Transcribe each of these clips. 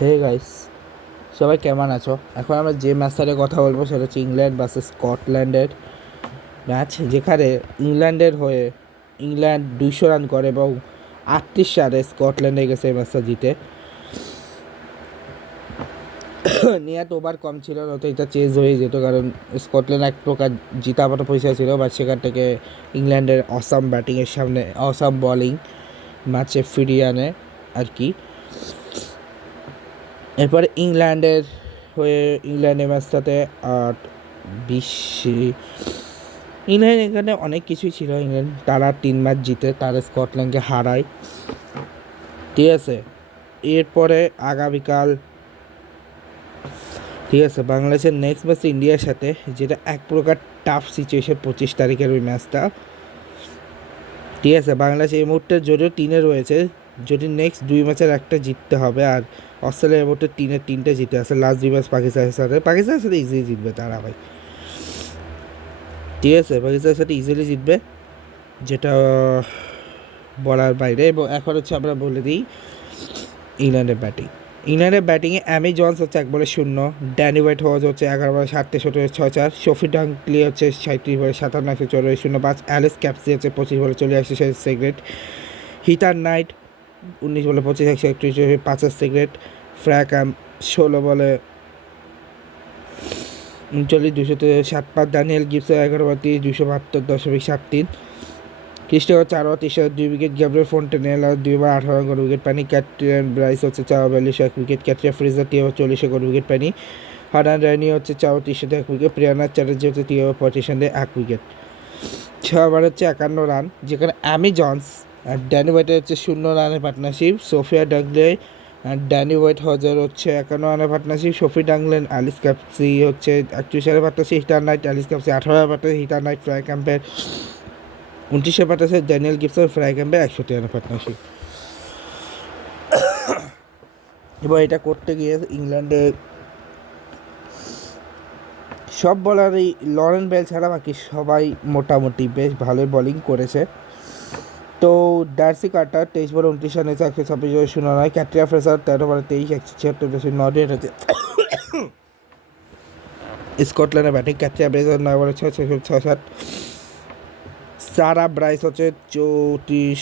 Hey guys, সবাই কেমন আছো? এখন আমরা যে ম্যাচটার কথা বলবো সেটা হচ্ছে ইংল্যান্ড ভার্সেস স্কটল্যান্ডের ম্যাচ, যেখানে ইংল্যান্ডের হয়ে ইংল্যান্ড 200 রান করে এবং 38 রানে স্কটল্যান্ডে গেছে এই ম্যাচটা জিতে। নিয়াত ওভার কম ছিল, নয়তো এটা চেঞ্জ হয়ে যেত, কারণ স্কটল্যান্ড এক প্রকার জিতা পাওয়ার পয়সা ছিল, বাট সেখান থেকে ইংল্যান্ডের অসাম ব্যাটিংয়ের সামনে অসাম বলিং ম্যাচে ফিরিয়ে আনে আর কি। এরপরে ইংল্যান্ডের হয়ে ইংল্যান্ডের ম্যাচটাতে 20 ইংল্যান্ড এখানে অনেক কিছুই ছিল। ইংল্যান্ড তারা 3 ম্যাচ জিতে তারা স্কটল্যান্ডকে হারায়, ঠিক আছে। এরপরে আগামীকাল, ঠিক আছে, বাংলাদেশের নেক্সট ম্যাচ ইন্ডিয়ার সাথে, যেটা এক প্রকার টাফ সিচুয়েশন 25 তারিখের ওই ম্যাচটা, ঠিক আছে। বাংলাদেশ এই মুহূর্তে যদিও 3-এ রয়েছে, যদি নেক্সট 2 ম্যাচের একটা জিততে হবে, আর অস্ট্রেলিয়া এই মুহূর্তে 3-এ জিতে আছে। লাস্ট 2 ম্যাচ পাকিস্তানের সাথে ইজিলি জিতবে তারা, ভাই, ঠিক আছে। পাকিস্তানের সাথে ইজিলি জিতবে, যেটা বলার বাইরে। এবং এখন হচ্ছে আমরা বলে দিই ইংল্যান্ডের ব্যাটিংয়ে অ্যামি জনস হচ্ছে 1 বলে 0, ড্যানি হোয়াইট হচ্ছে 11 বলে 7-63-6-4, শফি ডাঙ্কলি হচ্ছে 37 বলে 57-144-05, অ্যালেক্স ক্যাপসি হচ্ছে 25 বলে 84-6 হিটার নাইট 19 বলে 25-131 সিগারেট, ফ্র্যাকাম 16 বলে 39-207, ড্যানিয়েল গিবসন 11 বলে 30-272.73, Christopher 4 over 30 2 wicket, Gabriel Fontanella 2 over 18 run করে উইকেট পানি, ক্যাটরিয়ান ব্রাইস হচ্ছে 4 over 42 1 wicket, Kathryn Fraser 3 over 40 করে উইকেট পানি, হারান রানি হচ্ছে 4 ওভার 30 1 উইকেট, প্রিয়ানা চ্যাটার্জি হচ্ছে 3 ওভার 35 1 উইকেট। 6 ওভার হচ্ছে 51 রান, যেখানে অ্যামি জনস আর ড্যানি হোয়াইটের হচ্ছে 0 রানের পার্টনারশিপ, সোফিয়া ডাগলে আর ড্যানি হোয়াইট হজার হচ্ছে 51 রানের পার্টনারশিপ, সফি ডাংলেন অ্যালিস ক্যাপসি হচ্ছে 31 রানের পার্টনারশিপ, হিটার নাইট অ্যালিস ক্যাপসি 18 রানের পার্টনারশিপ, হিটার নাইট ফ্রাই ক্যাম্পের 29 পার্টনারশিপ, ড্যানিয়েল গিবসন ফ্রাই ক্যাম্পের 61 রানের পার্টনারশিপ। এবার এটা করতে গিয়ে ইংল্যান্ডে সব বলারই লরেন বেল ছাড়া বাকি সবাই মোটামুটি বেশ ভালোই বোলিং করেছে। তো ডার্সি কার্টার 23 বলে 29 রান হয়েছে 126 বলে 0 নয়, ক্যাটরিয়া ফ্রেজার 13 বলে 23 176 9 হয়েছে। স্কটল্যান্ডের ব্যাটিং ক্যাটরিয়া ফ্রেজার 9 বলে 6 সারা ব্রাইস হচ্ছে 24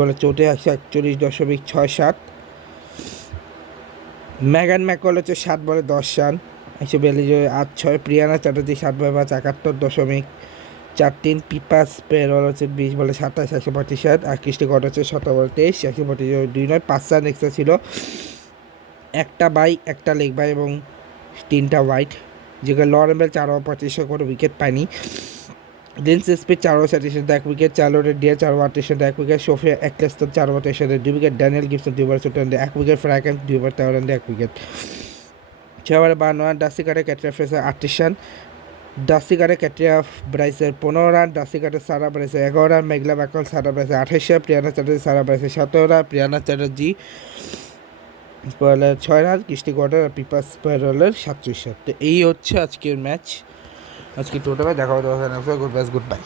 বলে 141.67, ম্যাগান ম্যাকল হচ্ছে 7 বলে 10 রান 142.86, প্রিয়ানা চ্যাটার্জি 7 বলে 71.43, পিপাস পেরল হচ্ছে 20 বলে 27 135, আর ক্রিস্টি গড হচ্ছে 17 বলে 23 132 নয়, 5 রান এক্সট্রা ছিল, একটা বাই, একটা লেগ বাই এবং 3টা ওয়াইড, যেখানে লরেন বেল 4 ওভার 25 করে উইকেট পায়নি, লিন্স স্পিড 4 ওভার 37 1 উইকেট, চার্লোটের ডিয়ার 4 over 38 1 wicket, Sophia Ecclestone 4 over 23 2 wicket, Danielle Gibson 2 over 54 1 wicket, ফ্র্যাকাম 2 ওভার 13 1 উইকেট। 6 ওভারে 52 রান, ডাস্টি কাটে ক্যাটরিয়া ফ্রেজার 38 রান, ডাস্টি কাটে ক্যাটরিয়া ব্রাইসের 15 রান, ডাস্টি কাটে সারা ব্রাইসের 11 রান, মেঘলা ব্যাকল সারা ব্রাইসের 28 রান, প্রিয়ানা চ্যাটার্জি সারা ব্রাইসের 17 রান, প্রিয়ানা চ্যাটার্জি স্পয়েলার 6 রান, ক্রিস্টি গডের আর পিপাস স্পয়েলারের 37 রান। তো এই হচ্ছে আজকের ম্যাচ, আজকে টোটালে দেখা হতে গুড বাই।